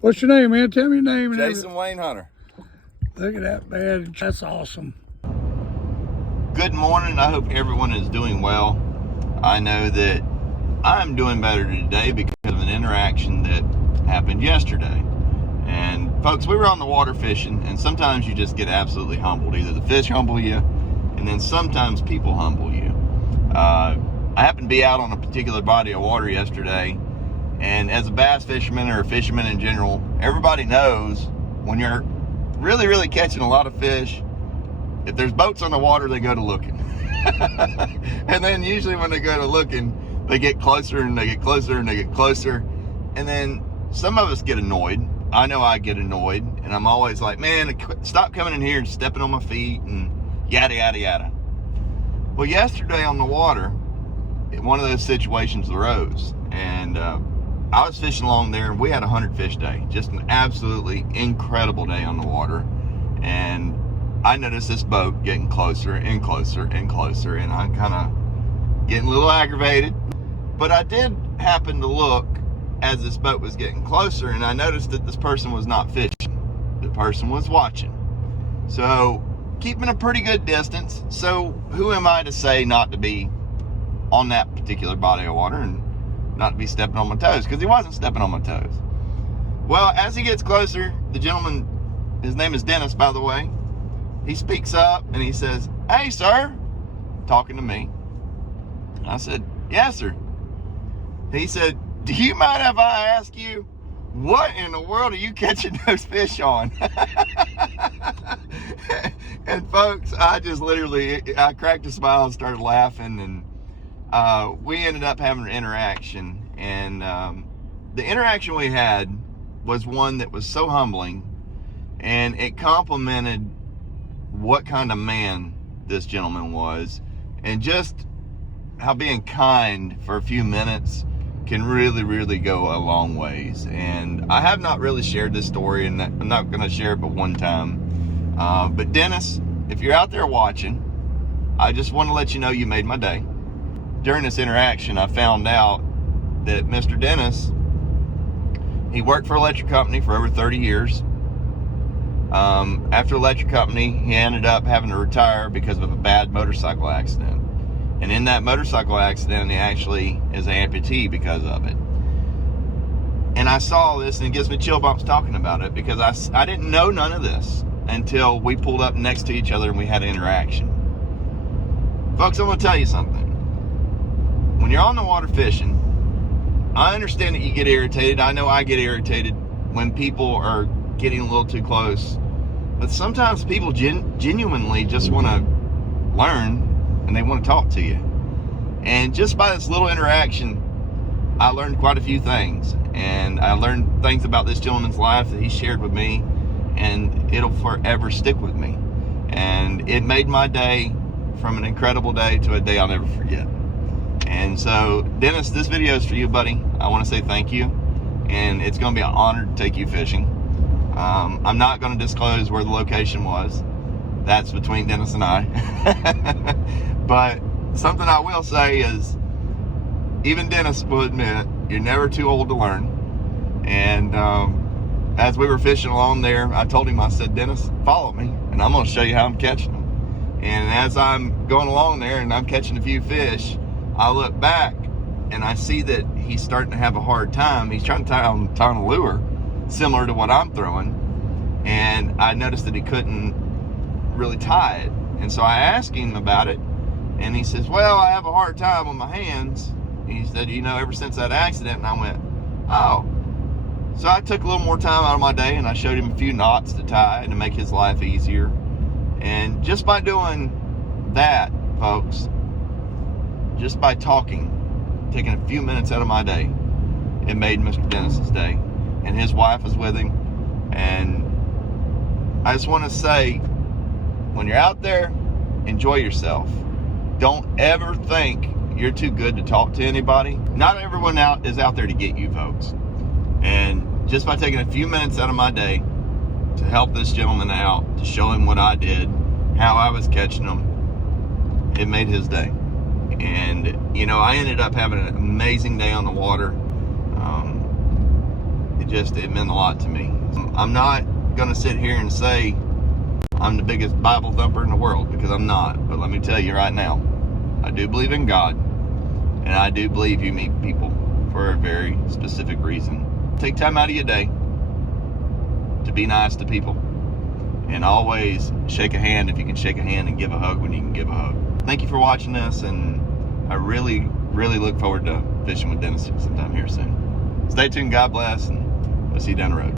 What's your name, man? Tell me your name. Jason Wayne Hunter. Look at that badge. That's awesome. Good morning. I hope everyone is doing well. I know that I'm doing better today because of an interaction that happened yesterday. And folks, we were on the water fishing, and sometimes you just get absolutely humbled. Either the fish humble you, and then sometimes people humble you. I happened to be out on a particular body of water yesterday, and as a bass fisherman or a fisherman in general, everybody knows when you're really catching a lot of fish, if there's boats on the water, they go to looking. And then usually when they go to looking, they get closer and they get closer and they get closer. And then some of us get annoyed. I know I get annoyed, and I'm always like, man, stop coming in here and stepping on my feet and yada, yada, yada. Well, yesterday on the water, one of those situations arose, and I was fishing along there, and we had a 100-fish day. Just an absolutely incredible day on the water. And I noticed this boat getting closer and closer and closer, and I'm kind of getting a little aggravated. But I did happen to look as this boat was getting closer, and I noticed that this person was not fishing. The person was watching. So, keeping a pretty good distance. So, who am I to say not to be on that particular body of water and not to be stepping on my toes? Because he wasn't stepping on my toes. Well, as he gets closer, the gentleman, his name is Dennis, by the way, he speaks up and he says, "Hey, sir," talking to me. I said, "Yes, sir." He said, "Do you mind if I ask you, what in the world are you catching those fish on?" And folks, I just I cracked a smile and started laughing, and we ended up having an interaction. And the interaction we had was one that was so humbling, and it complimented what kind of man this gentleman was, and just how being kind for a few minutes can really go a long ways. And I have not really shared this story, and I'm not going to share it but one time. But Dennis, if you're out there watching, I just want to let you know you made my day. During this interaction, I found out that Mr. Dennis, he worked for an electric company for over 30 years. After electric company, he ended up having to retire because of a bad motorcycle accident. And in that motorcycle accident, he actually is an amputee because of it. And I saw this, and it gives me chill bumps talking about it, because I didn't know none of this until we pulled up next to each other and we had an interaction. Folks, I'm going to tell you something. When you're on the water fishing, I understand that you get irritated. I know I get irritated when people are getting a little too close. But sometimes people genuinely just want to learn, and they want to talk to you. And just by this little interaction, I learned quite a few things. And I learned things about this gentleman's life that he shared with me, and it'll forever stick with me. And it made my day from an incredible day to a day I'll never forget. And so, Dennis, this video is for you, buddy. I want to say thank you, and it's going to be an honor to take you fishing. I'm not going to disclose where the location was. That's between Dennis and I. But something I will say is, even Dennis will admit, you're never too old to learn. And as we were fishing along there, I told him, I said, "Dennis, follow me, and I'm going to show you how I'm catching them." And as I'm going along there and I'm catching a few fish, I look back and I see that he's starting to have a hard time. He's trying to tie on a lure similar to what I'm throwing, and I noticed that he couldn't really tie it. And so I asked him about it, and he says, "Well, I have a hard time with my hands." He said, "Ever since that accident." And I went, "Oh." So I took a little more time out of my day, and I showed him a few knots to tie and to make his life easier. And just by doing that, folks, just by talking, taking a few minutes out of my day, it made Mr. Dennis's day. And his wife was with him. And I just want to say, when you're out there, enjoy yourself. Don't ever think you're too good to talk to anybody. Not everyone is out there to get you, folks. And just by taking a few minutes out of my day to help this gentleman out, to show him what I did, how I was catching them, it made his day. And I ended up having an amazing day on the water. it meant a lot to me. I'm not going to sit here and say I'm the biggest Bible thumper in the world, because I'm not. But let me tell you right now, I do believe in God, and I do believe you meet people for a very specific reason. Take time out of your day to be nice to people, and always shake a hand if you can shake a hand, and give a hug when you can give a hug. Thank you for watching this, and I really look forward to fishing with Dennis sometime here soon. Stay tuned, God bless, and we'll see you down the road.